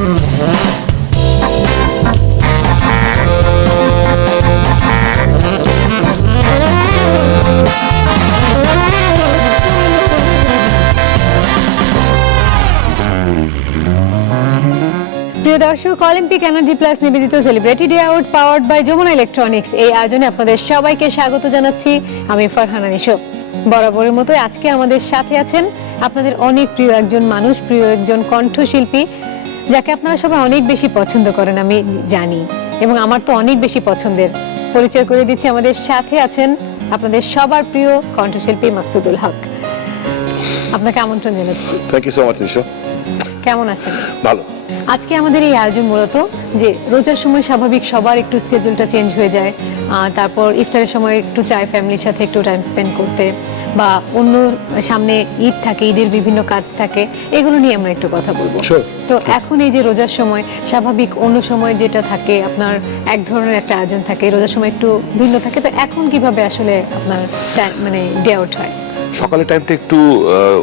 প্রিয় দর্শক, Olympic energy plus নিবেদিত celebrity day out powered by Jamuna electronics এই আয়োজনে আপনাদের সবাইকে স্বাগত জানাচ্ছি। আমি ফারহানা নিশো। বরাবরের মতো আজকে আমাদের সাথে আছেন আপনাদের অনেক প্রিয় একজন মানুষ, প্রিয় একজন কণ্ঠশিল্পী, যাকে আপনারা সবাই অনেক বেশি পছন্দ করেন আমি জানি, এবং আমার তো অনেক বেশি পছন্দের। পরিচয় করে দিচ্ছি, আমাদের সাথে আছেন আপনাদের সবার প্রিয় কণ্ঠশিল্পী মাকসুদুল হক। আপনাকে আমন্ত্রণ জানাচ্ছি। Thank you so much Nisho. কেমন আছেন? ভালো। আজকে আমাদের এই আয়োজন মূলত যে রোজার সময় স্বাভাবিক সবার একটু স্কেজুলটা চেঞ্জ হয়ে যায়, তারপর ইফতারের সময় একটু চাই ফ্যামিলির সাথে একটু টাইম স্পেন্ড করতে, বা অন্য সামনে ঈদ থাকে, ঈদের বিভিন্ন কাজ থাকে, এগুলো নিয়ে আমরা একটু কথা বলবো। তো এখন এই যে রোজার সময় স্বাভাবিক অন্য সময় যেটা থাকে আপনার এক ধরনের একটা আয়োজন থাকে, রোজার সময় একটু ভিন্ন থাকে, তো এখন কিভাবে আসলে আপনার মানে ডে আউট হয়? সকালের টাইমটা একটু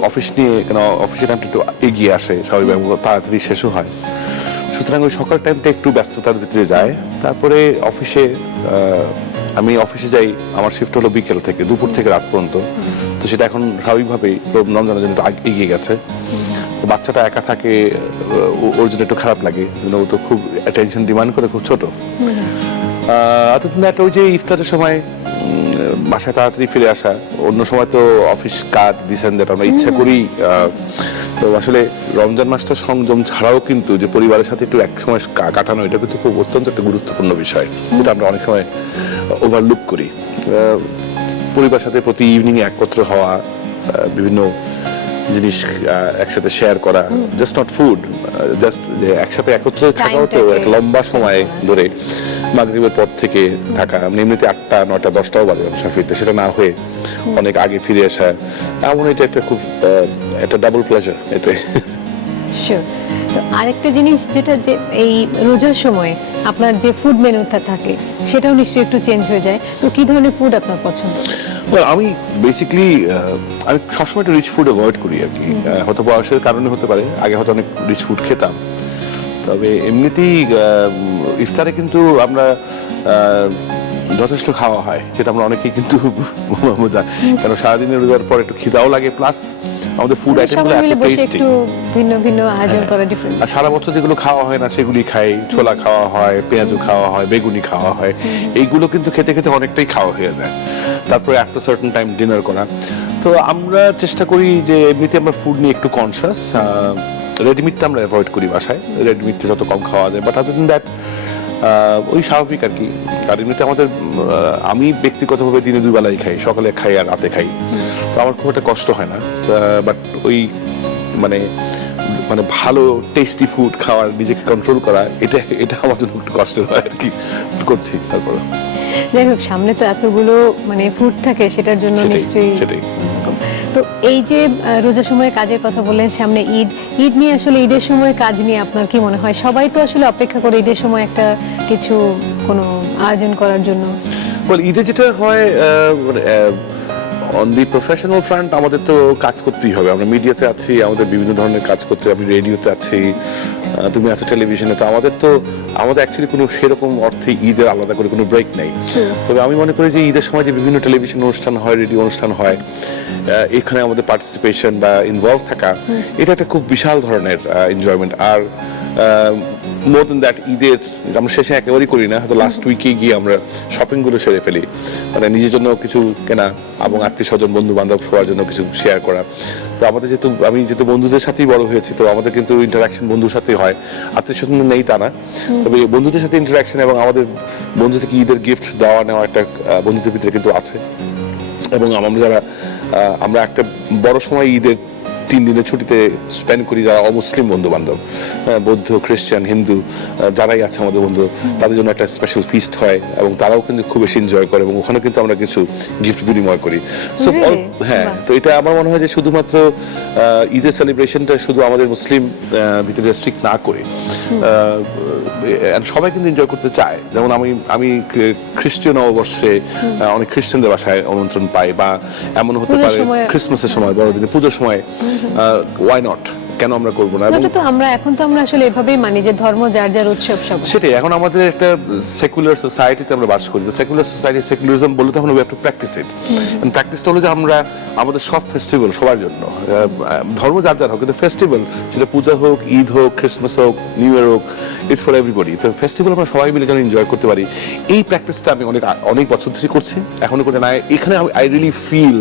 অফিস নিয়ে, কেন অফিসের টাইমটা একটু এগিয়ে আসে, স্বাভাবিক তাড়াতাড়ি শেষও হয়, সুতরাং ওই সকাল টাইমটা একটু ব্যস্ততার ভিতরে যায়। তারপরে আমি অফিসে যাই, আমার শিফট হলো বিকেল থেকে, দুপুর থেকে রাত পর্যন্ত। তো সেটা এখন স্বাভাবিকভাবেই রমজানের জন্য এগিয়ে গেছে। বাচ্চাটা একা থাকে, ওর জন্য একটু খারাপ লাগে, ও তো খুব অ্যাটেনশন ডিমান্ড করে, খুব ছোট। ওই যে ইফতারের সময় বাসায় তাড়াতাড়ি ফিরে আসা, অন্য সময় তো অফিস কাজ দিচ্ছেন, যেটা আমরা ইচ্ছা করি। তো আসলে রমজান মাসটা সংযম ছাড়াও কিন্তু যে পরিবারের সাথে একটু এক সময় কাটানো, এটা কিন্তু খুব অত্যন্ত একটা গুরুত্বপূর্ণ বিষয়, যেটা আমরা অনেক সময় ওভারলুক করি। পরিবারের সাথে প্রতি ইভিনিং একত্র হওয়া, বিভিন্ন জিনিস একসাথে শেয়ার করা, জাস্ট নট ফুড, জাস্ট যে একসাথে একত্রে থাকাও তো এক লম্বা সময় ধরে, মাগরিবের পর থেকে থাকা, এমনিতে 8টা 9টা 10টাও বাজে বাসা ফিরতে, সেটা না হয়ে অনেক আগে ফিরে আসা, এমন এটা একটা খুব একটা ডাবল প্লেজার এতে। শিওর। তো আরেকটা জিনিস যেটা, যে এই রোজার সময় আপনার যে ফুড মেনুটা থাকে সেটাও নিশ্চয়ই একটু চেঞ্জ হয়ে যায়, তো কি ধরনের ফুড আপনার পছন্দ? আমি বেসিক্যালি আমি সবসময় একটু রিচ ফুড অ্যাভয়েড করি আর কি। হয়তো বয়সের কারণে হতে পারে, আগে হয়তো অনেক রিচ ফুড খেতাম, তবে এমনিতেই ইফতারে কিন্তু আমরা যথেষ্ট খাওয়া হয়, যেটা আমরা অনেকেই কিন্তু কেন সারাদিনের রোজার পর একটু খিদাও লাগে, প্লাস আমাদের ফুড আইটেমগুলো এত টেস্টি, একটু ভিন্ন ভিন্ন আয়োজন করা ডিফারেন্ট। আর সারা বছর যেগুলো খাওয়া হয় না সেগুলি খাই, ছোলা খাওয়া হয়, পেঁয়াজু খাওয়া হয়, বেগুনি খাওয়া হয়, এইগুলো কিন্তু খেতে খেতে অনেকটাই খাওয়া হয়ে যায়। তারপরে আফটার সার্টেন টাইম ডিনার করা। তো আমরা চেষ্টা করি যে এমনিতে আমরা ফুড নিয়ে একটু কনসিয়াস। রেডিমিটটা আমরা অ্যাভয়েড করি বাসায়, রেডিমিটটা যত কম খাওয়া যায়, বাট আদার দ্যান দ্যাট ওই স্বাভাবিক আর কি। আর এমনিতে আমাদের আমি ব্যক্তিগতভাবে দিনে 2 বেলাই খাই, সকালে খাই আর রাতে খাই, তো আমার খুব একটা কষ্ট হয় না। বাট ওই মানে মানে ভালো টেস্টি ফুড খাওয়ার, নিজেকে কন্ট্রোল করা, এটা আমার জন্য একটু কষ্ট হয় আর কি, করছি। তারপরে যাই হোক, সামনে তো এতগুলো মানে ফুড থাকে, সেটার জন্য নিশ্চয়ই। তো এই যে রোজার সময় কাজের কথা বললেন, সামনে ঈদ নিয়ে, আসলে ঈদের সময় কাজ নিয়ে আপনার কি মনে হয়? সবাই তো আসলে অপেক্ষা করে ঈদের সময় একটা কিছু কোনো আয়োজন করার জন্য। ঈদে যেটা হয়, অন দি প্রফেশনাল ফ্রন্ট আমাদের তো কাজ করতেই হবে। আমরা মিডিয়াতে আছি, আমাদের বিভিন্ন ধরনের কাজ করতে, আমি রেডিওতে আছি, তুমি আছো টেলিভিশনে, তো আমাদের অ্যাকচুয়ালি কোনো সেরকম অর্থে ঈদের আলাদা করে কোনো ব্রেক নেই। তবে আমি মনে করি যে ঈদের সময় যে বিভিন্ন টেলিভিশন অনুষ্ঠান হয়, রেডিও অনুষ্ঠান হয়, এখানে আমাদের পার্টিসিপেশন বা ইনভলভ থাকা, এটা একটা খুব বিশাল ধরনের এনজয়মেন্ট। আর মোর দ্যান দ্যাট, ঈদের আমরা শেষে একেবারেই করি না, হয়তো লাস্ট উইকে গিয়ে আমরা শপিংগুলো সেরে ফেলি, মানে নিজের জন্য কিছু কেনা এবং আত্মীয় স্বজন বন্ধু বান্ধব সবার জন্য কিছু শেয়ার করা। তো আমাদের আমি যেহেতু বন্ধুদের সাথেই বড় হয়েছি, তো আমাদের কিন্তু ইন্টারাকশন বন্ধুর সাথেই হয়, আত্মীয় স্বজন নেই তা না, তবে বন্ধুদের সাথে ইন্টারাকশন এবং আমাদের বন্ধু থেকে ঈদের গিফট দেওয়া নেওয়া একটা বন্ধুদের ভিতরে কিন্তু আছে। এবং আমরা একটা বড় সময় ঈদের 3 দিনের ছুটিতে স্পেন্ড করি যারা অমুসলিম বন্ধু বান্ধব, বৌদ্ধ, খ্রিস্টান, হিন্দু যারাই আছে আমাদের বন্ধু, তাদের জন্য একটা স্পেশাল ফিস্ট হয় এবং তারাও কিন্তু খুব বেশি এনজয় করে, এবং ওখানে কিন্তু আমরা কিছু গিফট বিনিময় করি। সো হ্যাঁ, তো এটা আমার মনে হয় যে শুধুমাত্র ঈদের সেলিব্রেশনটা শুধু আমাদের মুসলিম ভিতরে রেস্ট্রিক্ট না করে সবাই কিন্তু এনজয় করতে চায়। যেমন আমি খ্রিস্টীয় নববর্ষে অনেক খ্রিস্টানদের বাসায় আমন্ত্রণ পাই, বা এমন হতে পারে ক্রিসমাসের সময়, বড়দিনে, পুজোর সময়, ওয়াই নট, কেন আমরা করবো না? এবং ওটা তো আমরা এখন তো আমরা আসলে এভাবেই মানি যে ধর্ম যার যার উৎসব সব। সেটাই, এখন আমাদের একটা সেকুলার সোসাইটিতে আমরা বাস করি। সেকুলার সোসাইটি, সেকুলারিজম বলে তখন উই হ্যাভ টু প্র্যাকটিস ইট। প্র্যাকটিসটা হলো যে আমরা আমাদের সব ফেস্টিভ্যাল সবার জন্য, ধর্ম যার যার হোক, কিন্তু ফেস্টিভ্যাল সেটা পূজা হোক, ঈদ হোক, ক্রিসমাস হোক, নিউ ইয়ার হোক, ইটস ফর এভরিবডি। তো ফেস্টিভ্যাল আমরা সবাই মিলে যেন এনজয় করতে পারি, এই প্র্যাকটিসটা আমি অনেক বছর ধরে করছি, এখনো করে না। এখানে আই রিয়েলি ফিল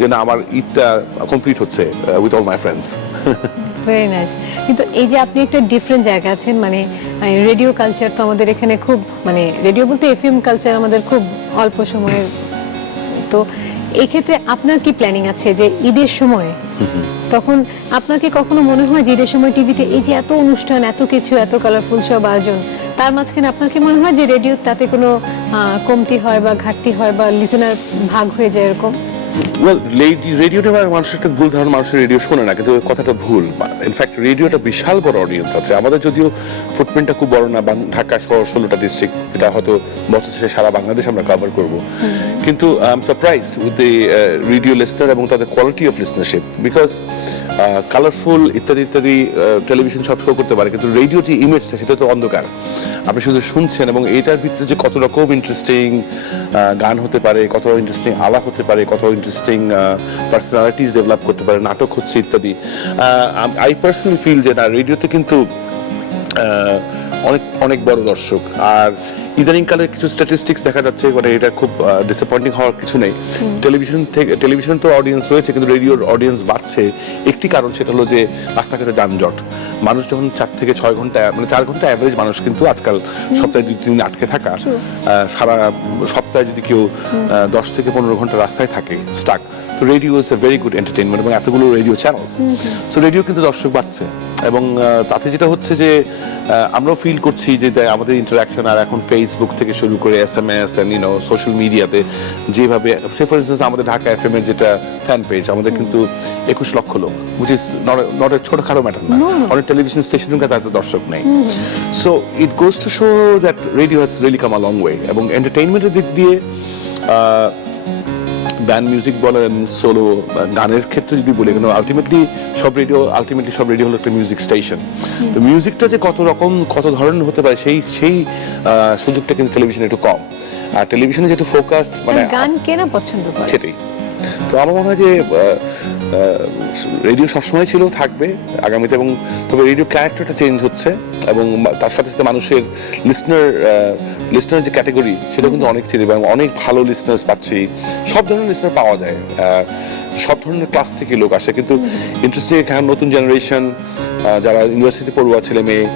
যে না, আমার ঈদটা কমপ্লিট হচ্ছে with all my friends. Very nice. কিন্তু এই যে আপনি একটা ডিফারেন্ট জায়গা আছেন, মানে রেডিও কালচার তো আমাদের এখানে খুব, মানে রেডিও বলতে এফএম কালচার আমাদের খুব অল্প সময়ের। তো এই ক্ষেত্রে আপনার কি প্ল্যানিং আছে যে ঈদের সময় তখন আপনার কি কখনো মনে হয় যে ঈদের সময় টিভিতে এই যে এত অনুষ্ঠান, এত কিছু, এত কালারফুল সব আয়োজন, তার মাঝখানে আপনার কি মনে হয় যে রেডিও তাতে কোনো কমতি হয় বা ঘাটতি হয় বা লিসেনার ভাগ হয়ে যায় এরকম? ওয়েল, রেডিওটা মানুষের একটা ভুল ধারণা, মানুষের রেডিও শোনে না, কিন্তু কথাটা ভুল। ইনফ্যাক্ট রেডিওটা বিশাল বড় অডিয়েন্স আছে আমাদের, যদিও ফুটপ্রিন্টটা খুব বড় না, ঢাকা সহ 16টা ডিস্ট্রিক্ট, এটা হয়তো বছর শেষে সারা বাংলাদেশ আমরা কভার করব। কিন্তু I am surprised with the radio listener এবং তাদের কোয়ালিটি অফ লিসনারশিপ, বিকজ কালারফুল ইত্যাদি ইত্যাদি টেলিভিশন সব শো করতে পারে, কিন্তু রেডিও যে ইমেজটা সেটা তো অন্ধকার, আপনি শুধু শুনছেন। এবং এটার ভিতরে যে কত রকম ইন্টারেস্টিং গান হতে পারে, কত ইন্টারেস্টিং আলাপ হতে পারে, কত ইন্টারেস্টিং পার্সোনালিটিস ডেভেলপ করতে পারে, নাটক হচ্ছে ইত্যাদি। আই পার্সোনালি ফিল যে না, রেডিওতে কিন্তু অনেক অনেক বড় দর্শক। আর ইদানিংকালে কিছু স্ট্যাটিস্টিক্স দেখা যাচ্ছে, মানে এটা খুব ডিসঅ্যাপয়েন্টিং হওয়ার কিছু নেই। টেলিভিশন তো অডিয়েন্স রয়েছে, কিন্তু রেডিওর অডিয়েন্স বাড়ছে। একটি কারণ সেটা হলো যে রাস্তাঘাটে যানজট, মানুষ যখন 4 থেকে 6 ঘন্টা, মানে 4 ঘন্টা অ্যাভারেজ মানুষ কিন্তু আজকাল সপ্তাহে 2-3 দিন আটকে থাকা, সারা সপ্তাহে যদি কেউ 10 থেকে 15 ঘন্টা রাস্তায় থাকে স্টাক, তো radio is a very good entertainment, এবং এতগুলো রেডিও চ্যানেলস, সো রেডিও কিন্তু দর্শক বাড়ছে। এবং তাতে যেটা হচ্ছে যে আমরাও ফিল করছি যে আমাদের ইন্টারাকশন, আর এখন ফেসবুক থেকে শুরু করে SMS এন্ড সোশ্যাল মিডিয়াতে যেভাবে, সে ফর ইনস্টেন্স আমাদের ঢাকা FM এর যেটা ফ্যান পেজ, আমাদের কিন্তু 21 লক্ষ লোক, উইচ ইজ নট এ ছোটখাটো ম্যাটার না। অনেক টেলিভিশন স্টেশনের কাছে এত দর্শক নেই। So it goes to show that radio has really come a long way. এবং এন্টারটেইনমেন্টের দিক দিয়ে ব্যান্ড মিউজিক বলেন, সোলো গানের ক্ষেত্রে যদি বলি, কিন্তু আলটিমেটলি সব রেডিও হলো একটা মিউজিক স্টেশন। তো মিউজিকটা যে কত রকম, কত ধরনের হতে পারে, সেই সুযোগটা কিন্তু টেলিভিশনে একটু কম। আর টেলিভিশনে যেহেতু ফোকাসড, মানে গান কেনা পছন্দ করে সেটাই। তো আমার মনে হয় যে রেডিও সবসময় ছিল, থাকবে আগামীতে। এবং তবে রেডিও ক্যারেক্টারটা চেঞ্জ হচ্ছে, এবং তার সাথে সাথে মানুষের লিসনার যে ক্যাটাগরি, সেটা কিন্তু অনেক থেকে, এবং অনেক ভালো লিসনার্স পাচ্ছি। সব ধরনের লিসনার পাওয়া যায়, সব ধরনের ক্লাস থেকে লোক আসে। কিন্তু ইন্টারেস্টিং, এখন নতুন জেনারেশন যারা ইউনিভার্সিটি পড়ুয়া ছেলে মেয়ে,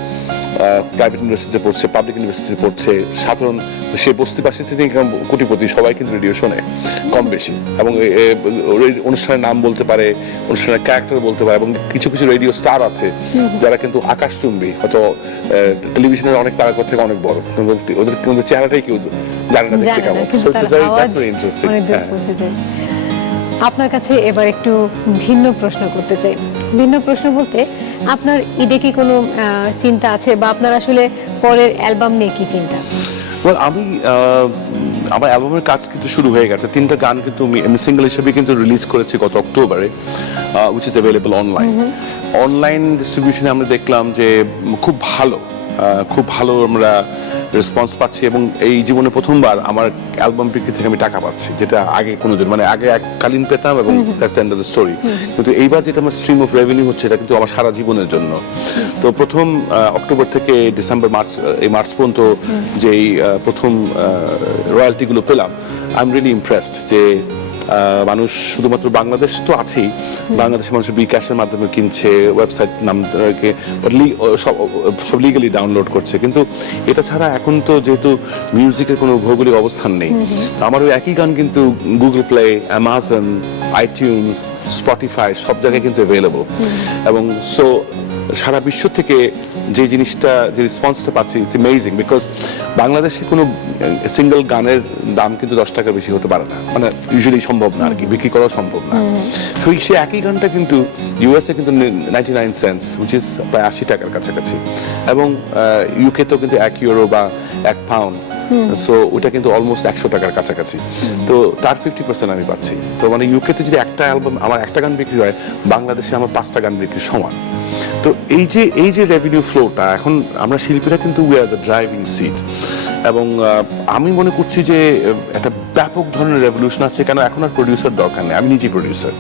প্রাইভেট ইউনিভার্সিটিতে পড়ছে, পাবলিক ইউনিভার্সিটিতে পড়ছে, সাধারণ সে বস্তি পাশে থেকে কোটিপতি, সবাই কিন্তু রেডিও শোনে কম বেশি। এবং অনুষ্ঠানের নাম বলতে পারে, অনুষ্ঠানের ক্যারেক্টার বলতে পারে। এবং কিছু কিছু রেডিও স্টার আছে যারা কিন্তু আকাশচুম্বী, হয়তো টেলিভিশনের অনেক তারকা থেকে অনেক বড়, ওদের কিন্তু চেহারাটাই কেউ জানে না দেখতে কেমন। So it's very interesting. আপনার কাছে এবার একটু ভিন্ন প্রশ্ন করতে চাই। ভিন্ন প্রশ্ন বলতে, আপনার ঈদে কি কোনো চিন্তা আছে, বা আপনার আসলে পরের অ্যালবাম নিয়ে কি চিন্তা? আমি আমার অ্যালবামের কাজ কিন্তু শুরু হয়ে গেছে। 3টা গান কিন্তু আমি সিঙ্গেল হিসেবে কিন্তু রিলিজ করেছি গত অক্টোবরে, উইচ ইজ অ্যাভেলেবল অনলাইন ডিস্ট্রিবিউশনে। আমরা দেখলাম যে খুব ভালো আমরা রেসপন্স পাচ্ছি, এবং এই জীবনে প্রথমবার আমার অ্যালবাম বিক্রি থেকে আমি টাকা পাচ্ছি, যেটা আগে কোনোদিন, মানে আগে এককালীন পেতাম, এবং that's end of the story. কিন্তু এইবার যেটা আমার স্ট্রিম অফ রেভিনিউ হচ্ছে, এটা কিন্তু আমার সারা জীবনের জন্য। তো প্রথম অক্টোবর থেকে ডিসেম্বর, মার্চ পর্যন্ত যেই প্রথম রয়্যালটিগুলো পেলাম, আই এম রিয়েলি ইমপ্রেসড যে মানুষ শুধুমাত্র বাংলাদেশ তো আছেই, বাংলাদেশের মানুষ বিকাশের মাধ্যমে কিনছে, ওয়েবসাইট নাম সব লিগালি ডাউনলোড করছে। কিন্তু এটা ছাড়া এখন তো যেহেতু মিউজিকের কোনো ভৌগোলিক অবস্থান নেই, আমার ওই একই গান কিন্তু Google play, Amazon, iTunes, Spotify সব জায়গায় কিন্তু অ্যাভেলেবল। এবং সো সারা বিশ্ব থেকে যে জিনিসটা, যে রেসপন্সটা পাচ্ছি, ইটস অ্যামেজিং। বিকজ বাংলাদেশে কোনো সিঙ্গেল গানের দাম কিন্তু 10 টাকা বেশি হতে পারে না, মানে ইউজুয়ালি সম্ভব না আর কি, বিক্রি করাও সম্ভব না। সে একই গানটা কিন্তু ইউএসএ কিন্তু 99 সেন্টস, উইচ ইজ প্রায় 80 টাকার কাছাকাছি। এবং ইউকে তেও কিন্তু 1 ইউরো বা 1 পাউন্ড সো ওটা কিন্তু অলমোস্ট 100 টাকার কাছাকাছি। তো তার 50% আমি পাচ্ছি। তো মানে ইউকেতে যদি একটা অ্যালবাম আমার একটা গান বিক্রি হয়, বাংলাদেশে আমার 5টা গান বিক্রির সমান। তো এই যে রেভিনিউ ফ্লোটা, এখন আমরা শিল্পীরা কিন্তু we are the driving seat. এবং আমি মনে করছি যে একটা ব্যাপক ধরনের রেভলিউশন আসছে। কেন এখন আর প্রডিউসার দরকার নেই, আমি নিজেই প্রডিউসার।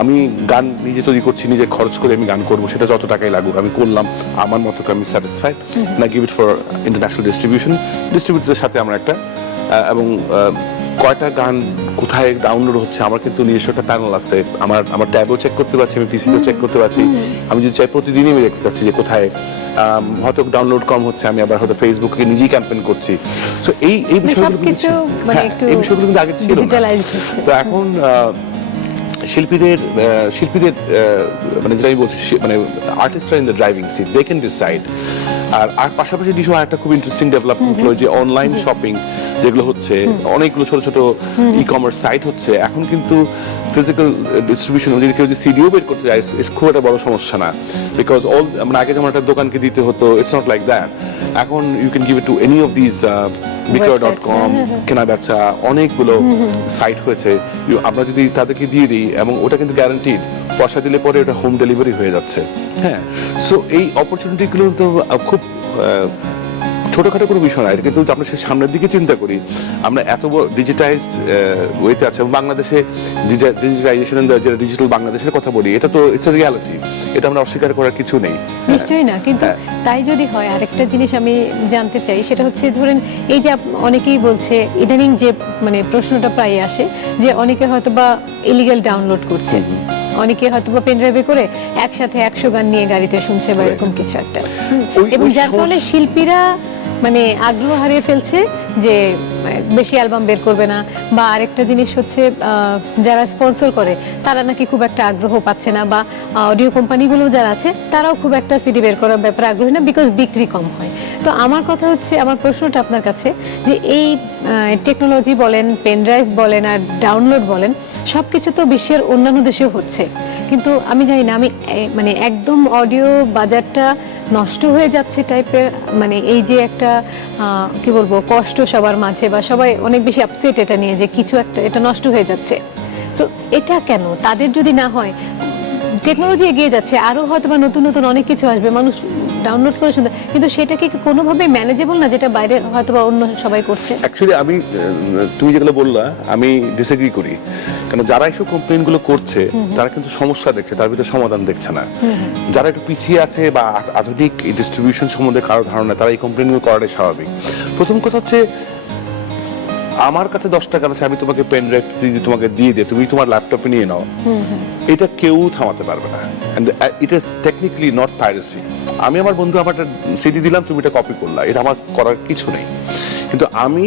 আমি গান নিজে তৈরি করছি, নিজে খরচ করে আমি গান করবো, সেটা যত টাকাই লাগুক আমি করলাম, আমার মতো আমি স্যাটিসফাইড না, give it for international distribution. ডিস্ট্রিবিউটরের সাথে আমরা একটা এবং কয়টা গান কোথায় ডাউনলোড হচ্ছে আমার কিন্তু নিজস্ব একটা প্যানেল আছে। আমার ট্যাবও চেক করতে পারছি, আমি পিসিতেও চেক করতে পারছি। আমি যদি চাই প্রতিদিনই আমি দেখতে চাচ্ছি যে কোথায় হয়তো ডাউনলোড কম হচ্ছে, আমি আবার হয়তো ফেসবুকে নিজেই ক্যাম্পেইন করছি। সো এই বিষয়গুলো এই বিষয়গুলো কিন্তু আগে ছিল না। তো এখন শিল্পীদের মানে যেটা আমি বলছি, মানে আর্টিস্টরা in the driving seat, they can decide. আর পাশাপাশি দিশো একটা খুব ইন্টারেস্টিং ডেভেলপমেন্ট হলো যে অনলাইন শপিং যেগুলো হচ্ছে, অনেকগুলো ছোট ছোট ই কমার্স সাইট হচ্ছে। এখন কিন্তু ফিজিক্যাল ডিস্ট্রিবিউশন যদি কেউ যদি সিডিও বের করতে যায়, খুব একটা বড় সমস্যা না, বিকজ মানে আগে যেমন একটা দোকানকে দিতে হতো, ইটস নট লাইক দ্যাট। এখন you can give it to any of this বিক্রয়.com, কেনা বেচা, অনেকগুলো সাইট হয়েছে। আমরা যদি তাদেরকে দিয়ে দিই, এবং ওটা কিন্তু গ্যারান্টিড, পয়সা দিলে পরে ওটা হোম ডেলিভারি হয়ে যাচ্ছে। হ্যাঁ, সো এই অপরচুনিটিগুলো তো খুব ছোটখাটো কোনো বিষয় নয়, কিন্তু আমরা সে সামনের দিকে চিন্তা করি। আমরা এত বড় ডিজিটাইজড ওয়েতে আছে, বাংলাদেশে ডিজিটাইজেশন, যেটা ডিজিটাল বাংলাদেশের কথা বলি, এটা তো ইটস আ রিয়ালিটি, এটা আমরা অস্বীকার করার কিছু নেই। নিশ্চয়ই না, কিন্তু তাই যদি হয়, আরেকটা জিনিস আমি জানতে চাই, সেটা হচ্ছে ধরেন এই যে অনেকেই বলছে ইদানিং যে মানে প্রশ্নটা প্রায় আসে যে অনেকে হয়তো বা ইলিগাল ডাউনলোড করছে, অনেকে হয়তো বা পেন ড্রাইভে করে একসাথে 100 গান নিয়ে গাড়িতে শুনছে বা এরকম কিছু একটা, এবং যার ফলে শিল্পীরা মানে আগ্রহ হারিয়ে ফেলছে যে বেশি অ্যালবাম বের করবে না। বা আরেকটা জিনিস হচ্ছে যারা স্পন্সর করে তারা নাকি খুব একটা আগ্রহ পাচ্ছে না, বা অডিও কোম্পানিগুলো যারা আছে তারাও খুব একটা সিডি বের করার ব্যাপারে আগ্রহী না, বিকজ বিক্রি কম হয়। তো আমার কথা হচ্ছে, আমার প্রশ্নটা আপনার কাছে যে এই টেকনোলজি বলেন, পেন ড্রাইভ বলেন আর ডাউনলোড বলেন, সবকিছু তো বিশ্বের অন্যান্য দেশেও হচ্ছে, কিন্তু আমি জানি না, আমি মানে একদম অডিও বাজারটা নষ্ট হয়ে যাচ্ছে টাইপের, মানে এই যে একটা কি বলবো কষ্ট সবার মাঝে, বা সবাই অনেক বেশি আপসেট এটা নিয়ে যে কিছু একটা এটা নষ্ট হয়ে যাচ্ছে। সো এটা কেন? তাদের যদি না হয়, টেকনোলজি এগিয়ে যাচ্ছে, আরো হয়তো বা নতুন নতুন অনেক কিছু আসবে, মানুষ ডাউনলোড করে শুনতে, কিন্তু সেটা কি কোনোভাবে ম্যানেজেবল না, যেটা বাইরে হয়তো বা অন্য সবাই করছে? অ্যাকচুয়ালি তুমি যেগুলো বললা আমি ডিসএগ্রি করি, কারণ যারা এইসব কমপ্লেইন গুলো করছে তারা কিন্তু সমস্যা দেখছে, তার ভিতরে সমাধান দেখছে না। যারা একটু পিছিয়ে আছে বা আধুনিক ডিস্ট্রিবিউশন সম্বন্ধে কারো ধারণা, তারা এই কমপ্লেইন গুলো করাটাই স্বাভাবিক। প্রথম কথা হচ্ছে, আমার কাছে 10 টাকা আছে, আমি তোমাকে পেন ড্রাইভ তোমাকে দিয়ে দিই, তুমি তোমার ল্যাপটপে নিয়ে নাও, এটা কেউ থামাতে পারবে না। And it is technically not piracy. আমি আমার বন্ধু আমার একটা সিডি দিলাম, তুমি এটা কপি করলা, এটা আমার করার কিছু নেই। কিন্তু আমি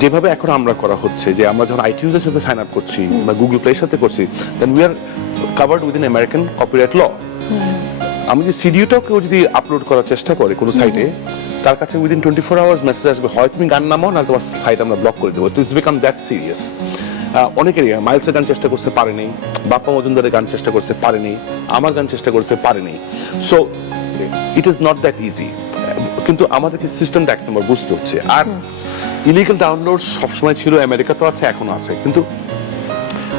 যেভাবে এখন আমরা করা হচ্ছে, যে আমরা যখন আইটিউনের সাথে সাইন আপ করছি বা গুগল প্লের সাথে করছি, then we are covered within American copyright law. আমি যদি সিডিওটাও কেউ যদি আপলোড করার চেষ্টা করে কোনো সাইটে, তার কাছে উইদিন 24 আওয়ার্স মেসেজ আসবে, হয় তুমি গান নামাও, না তোমার সাইট আমরা ব্লক করে দেবো। It's become that serious. অনেকেরই মাইলসের গান চেষ্টা করতে পারেনি, বাপ্পা মজুমদারের গান চেষ্টা করতে পারেনি, আমার গান চেষ্টা করতে পারেনি। So it is not that easy, কিন্তু আমাদেরকে সিস্টেমটা এক নম্বর বুঝতে হচ্ছে। আর ইলিগাল ডাউনলোড সবসময় ছিল, আমেরিকাতেও আছে, এখনো আছে, কিন্তু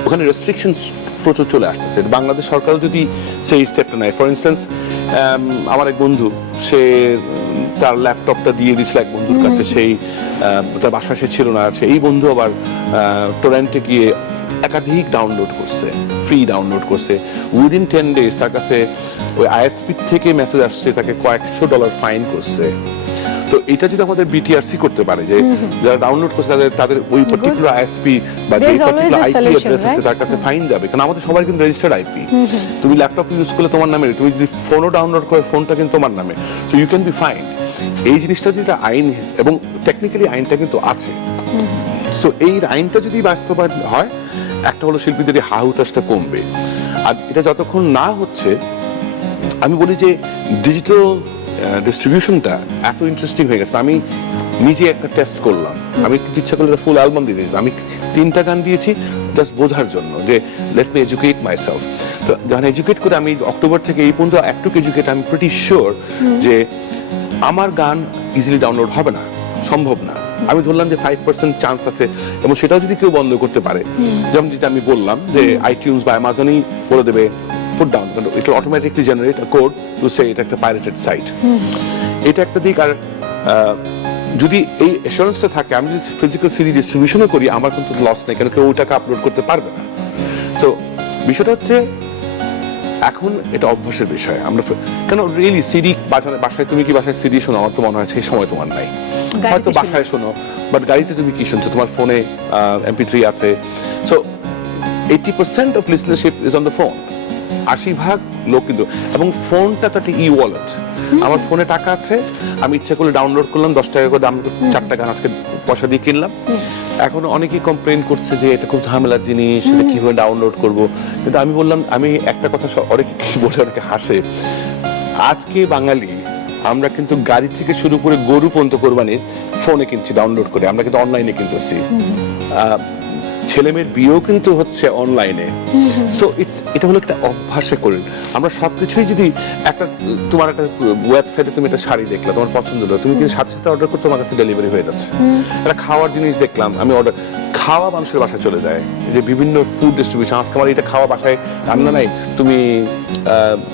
ওখানে রেস্ট্রিকশন প্রচুর চলে আসতেছে। বাংলাদেশ সরকারও যদি সেই স্টেপটা নেয়, ফর ইনস্টেন্স আমার এক বন্ধু, সে তার ল্যাপটপটা দিয়ে দিয়েছিল এক বন্ধুর কাছে, সেই তার বাসা সে ছিল না, সেই বন্ধু আবার টরেন্টে গিয়ে একাধিক ডাউনলোড করছে, ফ্রি ডাউনলোড করছে। উইদিন 10 days তার কাছে ওই আইএসপি থেকে মেসেজ আসছে, তাকে কয়েকশো ডলার ফাইন করছে। তো এটা যদি আমাদের বিটিআরসি করতে পারে, যে যারা ডাউনলোড করছে তাদের ওই পার্টিকুলার আইএসপি বা যে পার্টিকুলার আইপি অ্যাড্রেস আছে তার কাছে ফাইন যাবে, কারণ আমাদের সবার কিন্তু রেজিস্টার্ড আইপি। তুমি ল্যাপটপ ইউজ করলে তোমার নামে, তুমি যদি ফোনও ডাউনলোড করে ফোনটা কিন্তু তোমার নামে, so you can be fine. এই জিনিসটা যদি আইন, এবং টেকনিক্যালি আইনটা কিন্তু আছে, সো এই আইনটা যদি বাস্তবায়ন হয়, একটা হলো শিল্পীদের হা হুতাশটা কমবে। আর এটা যতক্ষণ না হচ্ছে, আমি বলি যে ডিজিটাল ডিস্ট্রিবিউশনটা এত ইন্টারেস্টিং হয়ে গেছে। আমি নিজে একটা টেস্ট করলাম, আমি কিন্তু ইচ্ছা করলে ফুল অ্যালবাম দিয়ে দিয়েছিলাম, আমি 3টা গান দিয়েছি জাস্ট বোঝার জন্য, যে লেট মি এডুকেট মাইসেলফ। তো যখন এডুকেট করে আমি অক্টোবর থেকে এই পর্যন্ত একটু এডুকেট, আমি প্রিটি শিওর যে আমার গান ইজিলি ডাউনলোড হবে না, সম্ভব না। আমি ধরলাম যে 5% চান্স আছে, এবং সেটাও যদি কেউ বন্ধ করতে পারে, যেমন যেটা আমি বললাম যে আইটিউনস বা অ্যামাজনই বলে দেবে put down, it will automatically generate a code to say এটা একটা পাইরেটেড সাইট। এটা একটা দিক। আর যদি এই অ্যাসুরেন্সটা থাকে, আমি যদি ফিজিক্যাল সিডি ডিস্ট্রিবিউশনও করি, আমার কিন্তু লস নেই, কেন কেউ ওই টাকা আপলোড করতে পারবে না। সো বিষয়টা হচ্ছে এখন এটা অভ্যাসের বিষয়। আমরা কেন রিয়েলি সিডি বাসায়, তুমি কি বাসায় সিডি শোনো? আমার তো মনে হয় সেই সময় তোমার নাই, হয়তো বাসায় শোনো, বাট গাড়িতে তুমি কি শুনছো? তোমার ফোনে MP3 আছে। So 80% of listenership is on the phone. 80% লোক কিন্তু, এবং ফোনটা তো একটা ই ওয়ালেট। আমার ফোনে টাকা আছে, আমি ইচ্ছা করলে ডাউনলোড করলাম, 10 টাকা করে দাম, 4টা গান আজকে পয়সা দিয়ে কিনলাম। এখন অনেকেই কমপ্লেন করছে যে এটা খুব ঝামেলার জিনিস, এটা কিভাবে ডাউনলোড করব। কিন্তু আমি বললাম, আমি একটা কথা অনেকে কি বলে, অনেকে হাসে, আজকে বাঙালি আমরা কিন্তু গাড়ি থেকে শুরু করে গরু পর্যন্ত কোরবানির ফোনে কিনছি, ডাউনলোড করে। আমরা কিন্তু অনলাইনে কিনতেছি, ছেলে মেয়ের বিয়েও কিন্তু হচ্ছে অনলাইনে। সো এটা হলো একটা অভ্যাসে করেন। আমরা সবকিছুই যদি তোমার একটা ওয়েবসাইটে তুমি একটা শাড়ি দেখলা, তোমার পছন্দ হলো, তুমি কিন্তু সাথে সাথে অর্ডার করতে, তোমার কাছে ডেলিভারি হয়ে যাচ্ছে। একটা খাওয়ার জিনিস দেখলাম, আমি অর্ডার, খাওয়া মানুষের বাসায় চলে যায়, যে বিভিন্ন ফুড ডিস্ট্রিবিউশন। আজকে আমার এটা খাওয়া বাসায় রান্না নাই,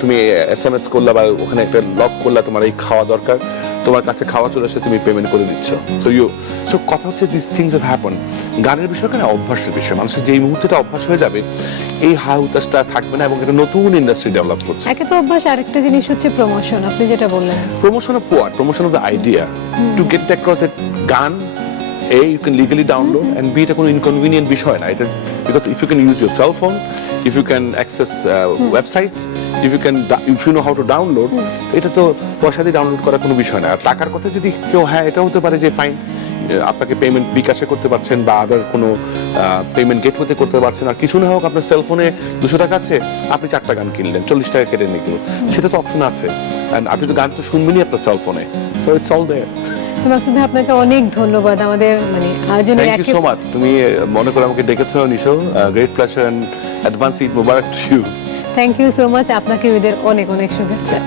তুমি SMS করলা বা ওখানে একটা লক করলা, তোমার এই খাওয়া দরকার, তোমার কাছে খাওয়া চলে আসে, তুমি পেমেন্ট করে দিচ্ছ। সো কথা হচ্ছে দিস থিংস হ্যাভ হ্যাপেন। গানের বিষয় কেন, অভ্যাসের বিষয়। মানুষের যেই মুহূর্তেটা অভ্যাস হয়ে যাবে, এই হাই হুতাশটা থাকবে না, এবং একটা নতুন ইন্ডাস্ট্রি ডেভেলপ করছে। একে তো অভ্যাস, আরেকটা জিনিস হচ্ছে প্রমোশন, আপনি যেটা বললেন। Promotion of what? Promotion of the idea to get across a গান। A, you can legally download, and B, এটা কোনো inconvenient বিষয় না। এটা because if you can use your cell phone, if you can access websites, if you know how to download, এটা তো পয়সা দিয়ে ডাউনলোড করার কোনো বিষয় না। আর টাকার কথা যদি কেউ, হ্যাঁ এটা হতে পারে যে ফাইন, আপনাকে পেমেন্ট বিকাশে করতে পারছেন বা আদার কোনো পেমেন্ট গেটওয়েতে করতে পারছেন, আর কিছু না হোক আপনার সেলফোনে 200 টাকা আছে, আপনি 4টা গান কিনলেন, 40 টাকা কেটে নিয়ে গেল, সেটা তো অপশন আছে। And আপনি তো গান তো শুনবেনই আপনার সেলফোনে। So it's all there. Maksud ভাই, আপনাকে অনেক ধন্যবাদ আমাদের আয়োজনে। Thank you so much. তুমি মনে করে আমাকে ডেকেছো Nisho, great pleasure, and advance Eid Mubarak to you. Thank you so much, আপনাকে ঈদের অনেক অনেক শুভেচ্ছা।